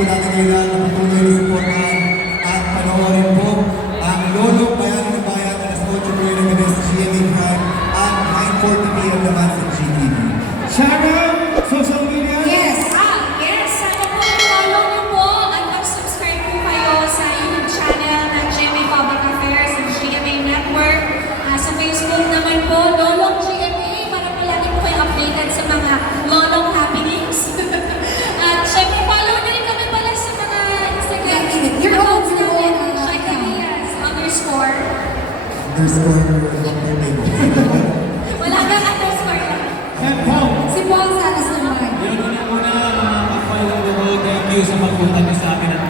po natin ngayon na patuloy na supportahan at panoorin po ang Lolong Bayan ng Bayan alas 8 po yun ng gabi sa GMA Prime at 9:40 p.m. naman sa GTV. Sharon, social media? Yes! Yes, sana po i-follow niyo po at mag-subscribe po kayo sa YouTube channel ng GMA Public Affairs and GMA Network. Sa Facebook naman po, Lolong GMA, para po lagi po kayo updated sa mga Lolong happenings. At syempre, follow na rin kami pala sa mga Instagram. Your own accounts namin. account. Shakarias _. Wala kang underscore lang. And Paul. Si Paul Salas naman. Yun na muna mga kapal ng world. Thank you sa pagpunta niyo sa akin at